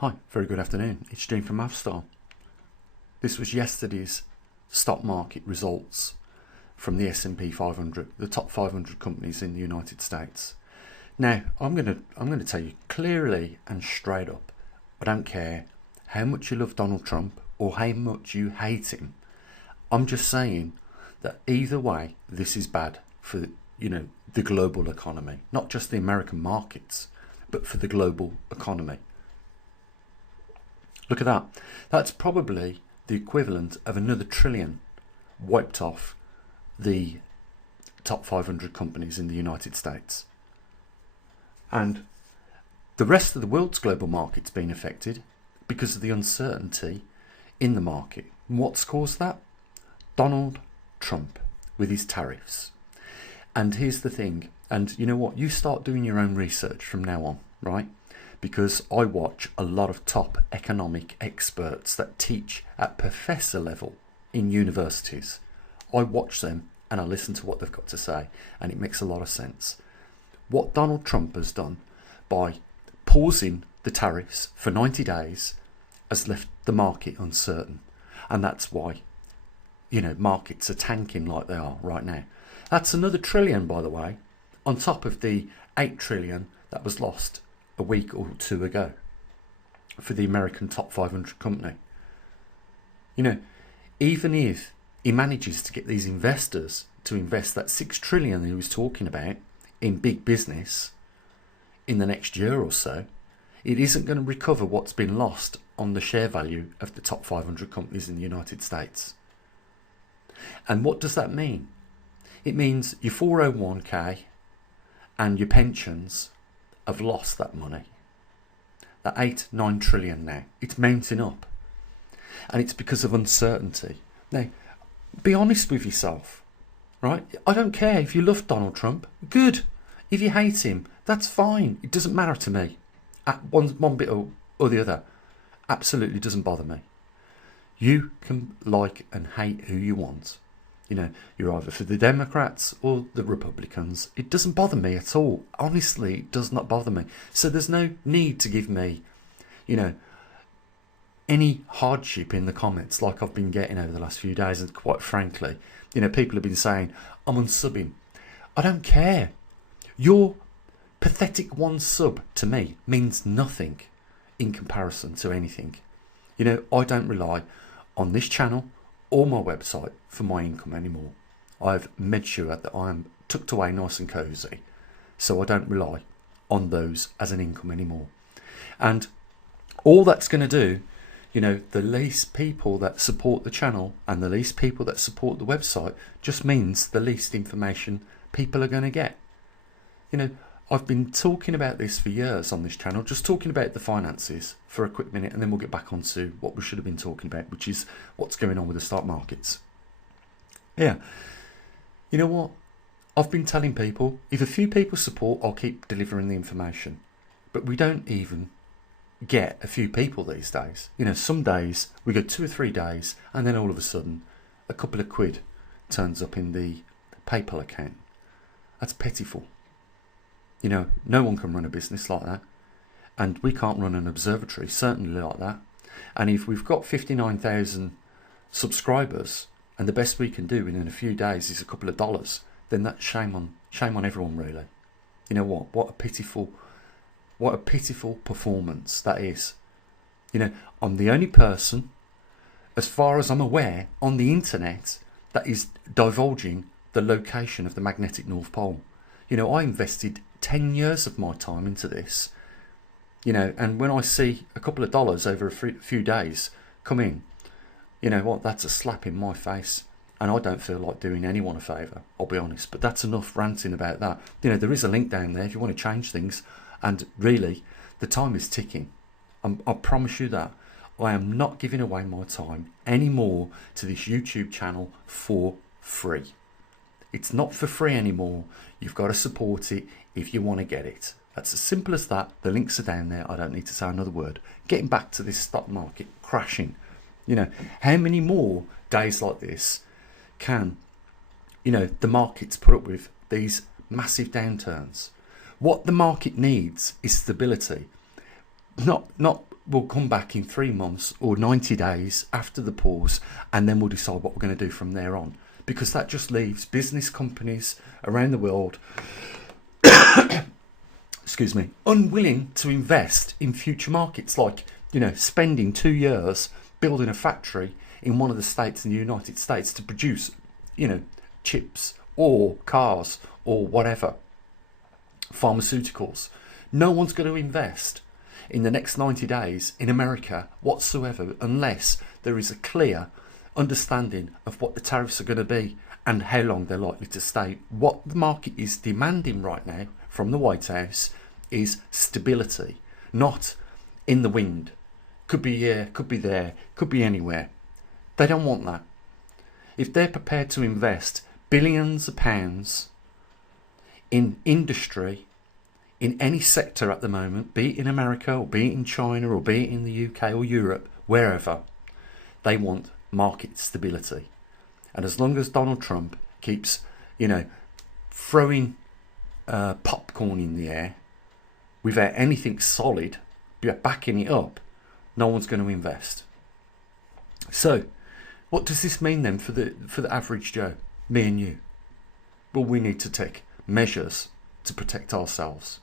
Hi, very good afternoon. It's Gene from Mavstar. This was yesterday's stock market results from the S&P 500, the top 500 companies in the United States. Now, I'm going to tell you clearly and straight up, I don't care how much you love Donald Trump or how much you hate him. I'm just saying that either way, this is bad for, the global economy, not just the American markets, but for the global economy. Look at that. That's probably the equivalent of another trillion wiped off the top 500 companies in the United States. And the rest of the world's global market's been affected because of the uncertainty in the market. And what's caused that? Donald Trump with his tariffs. And here's the thing, and you know what? You start doing your own research from now on, right? Because I watch a lot of top economic experts that teach at professor level in universities. I watch them and I listen to what they've got to say, and it makes a lot of sense. What Donald Trump has done by pausing the tariffs for 90 days has left the market uncertain, and that's why markets are tanking like they are right now. That's another trillion, by the way, on top of the 8 trillion that was lost a week or two ago for the American top 500 company. Even if he manages to get these investors to invest that 6 trillion he was talking about in big business in the next year or so, it isn't going to recover what's been lost on the share value of the top 500 companies in the United States. And what does that mean? It means your 401k and your pensions have lost that money. That 8-9 trillion now. It's mounting up. And it's because of uncertainty. Now, be honest with yourself, right? I don't care if you love Donald Trump. Good. If you hate him, that's fine. It doesn't matter to me. At one bit or the other. Absolutely doesn't bother me. You can like and hate who you want. You're either for the Democrats or the Republicans. It doesn't bother me at all. Honestly, it does not bother me. So there's no need to give me, any hardship in the comments like I've been getting over the last few days. And quite frankly, people have been saying, I'm unsubbing. I don't care. Your pathetic one sub to me means nothing in comparison to anything. I don't rely on this channel or my website for my income anymore. I've made sure that I am tucked away nice and cosy, so I don't rely on those as an income anymore. And all that's going to do, the least people that support the channel and the least people that support the website just means the least information people are going to get. I've been talking about this for years on this channel, just talking about the finances for a quick minute, and then we'll get back onto what we should have been talking about, which is what's going on with the stock markets. Yeah. You know what? I've been telling people, if a few people support, I'll keep delivering the information. But we don't even get a few people these days. Some days we go 2 or 3 days, and then all of a sudden a couple of quid turns up in the PayPal account. That's pitiful. No one can run a business like that. And we can't run an observatory, certainly like that. And if we've got 59,000 subscribers, and the best we can do in a few days is a couple of dollars, then that's shame on everyone, really. What a pitiful performance that is. I'm the only person, as far as I'm aware, on the internet that is divulging the location of the magnetic North Pole. I invested 10 years of my time into this, and when I see a couple of dollars over a few days come in, that's a slap in my face, and I don't feel like doing anyone a favour, I'll be honest. But that's enough ranting about that. There is a link down there if you want to change things, and really the time is ticking. I promise you that. I am not giving away my time anymore to this YouTube channel for free. It's not for free anymore. You've got to support it if you want to get it. That's as simple as that. The links are down there. I don't need to say another word. Getting back to this stock market crashing. How many more days like this can, the markets put up with these massive downturns? What the market needs is stability. Not we'll come back in 3 months or 90 days after the pause, and then we'll decide what we're going to do from there on. Because that just leaves business companies around the world, excuse me, unwilling to invest in future markets, like, spending 2 years building a factory in one of the states in the United States to produce, chips or cars or whatever, pharmaceuticals. No one's going to invest in the next 90 days in America whatsoever unless there is a clear understanding of what the tariffs are going to be and how long they're likely to stay. What the market is demanding right now from the White House is stability, not in the wind. Could be here, could be there, could be anywhere. They don't want that. If they're prepared to invest billions of pounds in industry, in any sector at the moment, be it in America or be it in China or be it in the UK or Europe, wherever, they want market stability. And as long as Donald Trump keeps, throwing popcorn in the air without anything solid backing it up, no one's going to invest. So, what does this mean then for the average Joe, me and you? Well, we need to take measures to protect ourselves.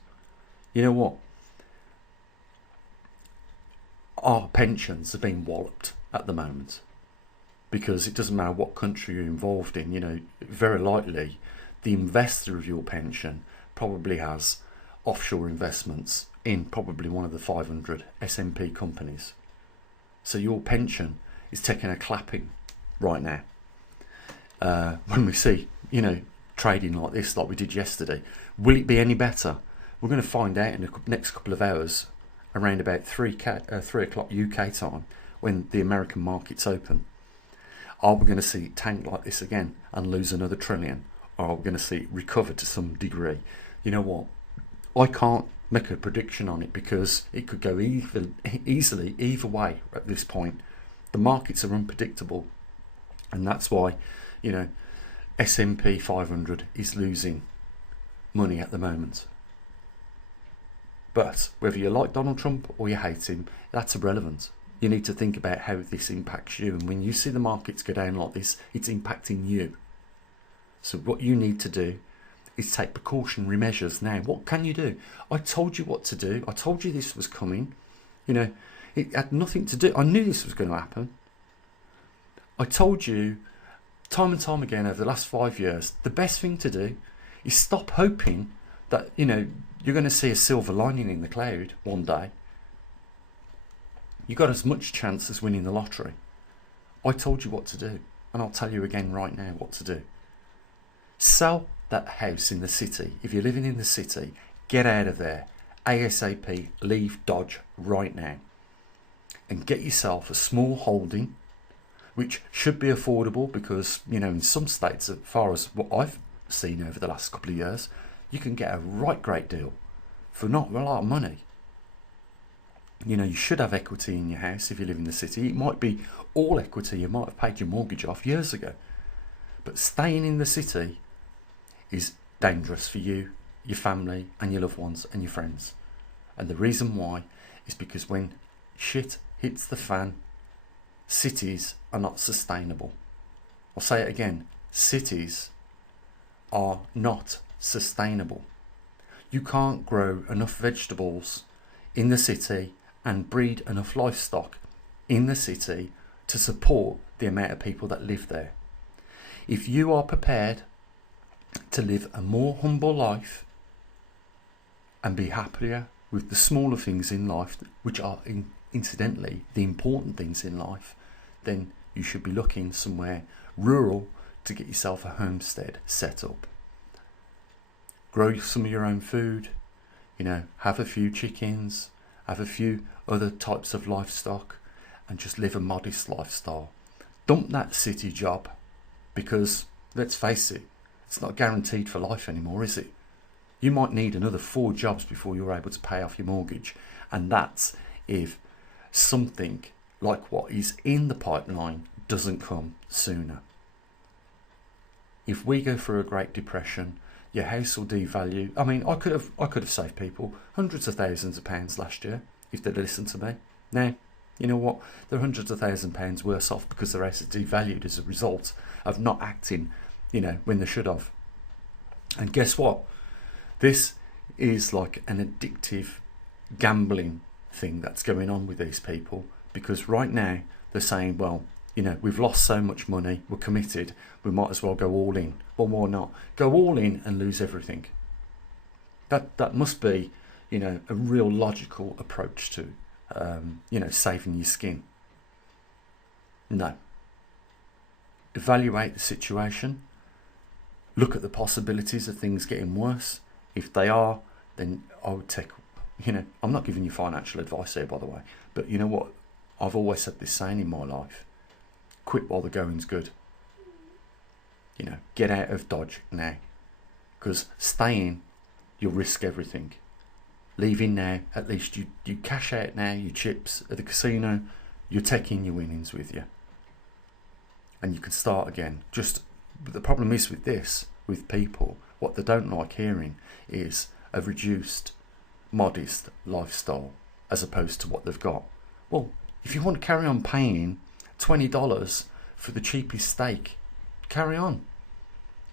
You know what? Our pensions are being walloped at the moment because it doesn't matter what country you're involved in. Very likely the investor of your pension probably has offshore investments in probably one of the 500 S&P companies. So your pension is taking a clapping right now. When we see, trading like this, like we did yesterday, will it be any better? We're going to find out in the next couple of hours, around about 3 o'clock UK time, when the American markets open. Are we going to see it tank like this again and lose another trillion? Or are we going to see it recover to some degree? You know what? I can't make a prediction on it because it could go easily either way at this point. The markets are unpredictable. And that's why, S&P 500 is losing money at the moment. But whether you like Donald Trump or you hate him, that's irrelevant. You need to think about how this impacts you. And when you see the markets go down like this, it's impacting you. So what you need to do is take precautionary measures now. What can you do? I told you what to do. I told you this was coming. It had nothing to do. I knew this was going to happen. I told you time and time again over the last 5 years, the best thing to do is stop hoping that, you're going to see a silver lining in the cloud one day. You got as much chance as winning the lottery. I told you what to do, and I'll tell you again right now what to do. Sell that house in the city. If you're living in the city, get out of there. ASAP, leave Dodge right now. And get yourself a small holding, which should be affordable because, in some states, as far as what I've seen over the last couple of years, you can get a right great deal for not a lot of money. You should have equity in your house if you live in the city. It might be all equity. You might have paid your mortgage off years ago. But staying in the city is dangerous for you, your family and your loved ones and your friends. And the reason why is because when shit hits the fan, cities are not sustainable. I'll say it again. Cities are not sustainable. You can't grow enough vegetables in the city and breed enough livestock in the city to support the amount of people that live there. If you are prepared to live a more humble life and be happier with the smaller things in life, which are incidentally the important things in life, then you should be looking somewhere rural to get yourself a homestead set up. Grow some of your own food, have a few chickens, have a few other types of livestock, and just live a modest lifestyle. Dump that city job because, let's face it, it's not guaranteed for life anymore, is it? You might need another 4 jobs before you're able to pay off your mortgage, and that's if something like what is in the pipeline doesn't come sooner. If we go through a Great Depression, your house will devalue. I mean, I could have saved people hundreds of thousands of pounds last year if they'd listened to me. Now, you know what? They're hundreds of £1,000s worse off because their house is devalued as a result of not acting, when they should have. And guess what? This is like an addictive gambling thing that's going on with these people, because right now they're saying, well, we've lost so much money, we're committed, we might as well go all in. Well, why not? Go all in and lose everything. That must be, a real logical approach to, saving your skin. No. Evaluate the situation. Look at the possibilities of things getting worse. If they are, then I would take, I'm not giving you financial advice here, by the way, but you know what? I've always said this saying in my life: quit while the going's good. Get out of Dodge now, because staying, you'll risk everything. Leaving now, at least you cash out now your chips at the casino, you're taking your winnings with you, and you can start again. But the problem is with this, with people, what they don't like hearing is a reduced, modest lifestyle as opposed to what they've got. Well, if you want to carry on paying $20 for the cheapest steak, carry on.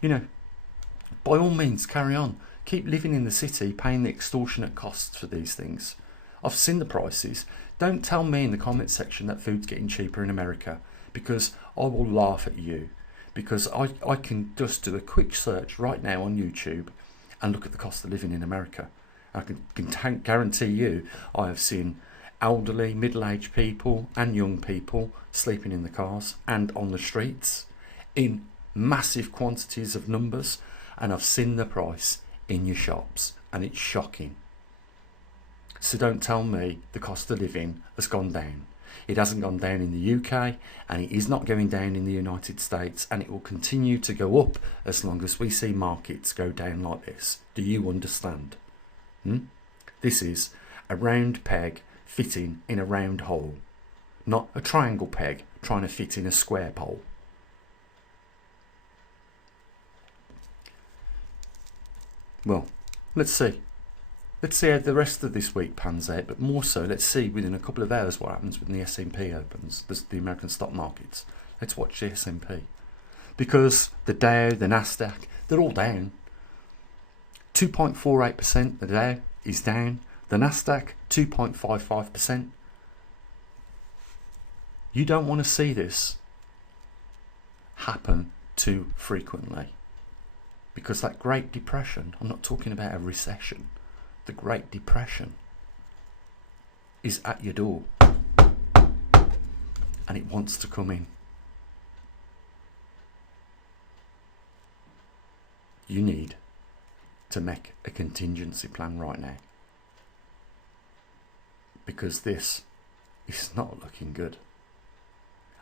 By all means, carry on. Keep living in the city, paying the extortionate costs for these things. I've seen the prices. Don't tell me in the comment section that food's getting cheaper in America, because I will laugh at you. Because I can just do a quick search right now on YouTube and look at the cost of living in America. I can guarantee you I have seen elderly, middle-aged people and young people sleeping in the cars and on the streets in massive quantities of numbers, and I've seen the price in your shops, and it's shocking. So don't tell me the cost of living has gone down. It hasn't gone down in the UK, and it is not going down in the United States, and it will continue to go up as long as we see markets go down like this. Do you understand? This is a round peg fitting in a round hole, not a triangle peg trying to fit in a square pole. Well, let's see. Let's see how the rest of this week pans out, but more so, let's see within a couple of hours what happens when the S&P opens, the American stock markets. Let's watch the S&P. Because the Dow, the Nasdaq, they're all down. 2.48%, the Dow is down. The Nasdaq, 2.55%. You don't want to see this happen too frequently. Because that Great Depression, I'm not talking about a recession, the Great Depression is at your door, and it wants to come in. You need to make a contingency plan right now, because this is not looking good.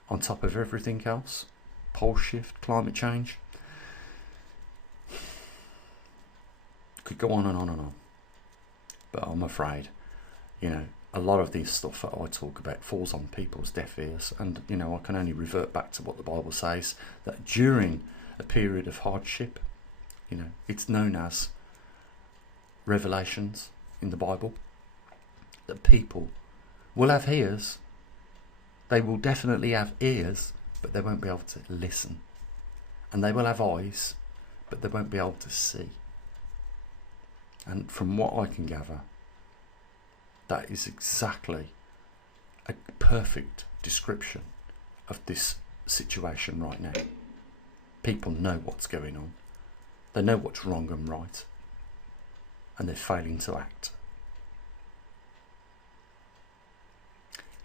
On top of everything else, pole shift, climate change, could go on and on and on. But I'm afraid, a lot of this stuff that I talk about falls on people's deaf ears. And, I can only revert back to what the Bible says, that during a period of hardship, it's known as revelations in the Bible, that people will have ears. They will definitely have ears, but they won't be able to listen. And they will have eyes, but they won't be able to see. And from what I can gather, that is exactly a perfect description of this situation right now. People know what's going on. They know what's wrong and right. And they're failing to act.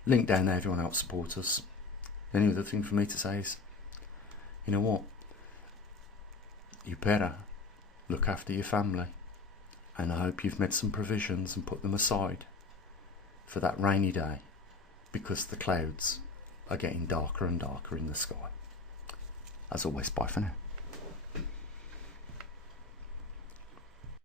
Link down there if you want to help support us. The only other thing for me to say is, you know what? You better look after your family. And I hope you've made some provisions and put them aside for that rainy day, because the clouds are getting darker and darker in the sky. As always, bye for now.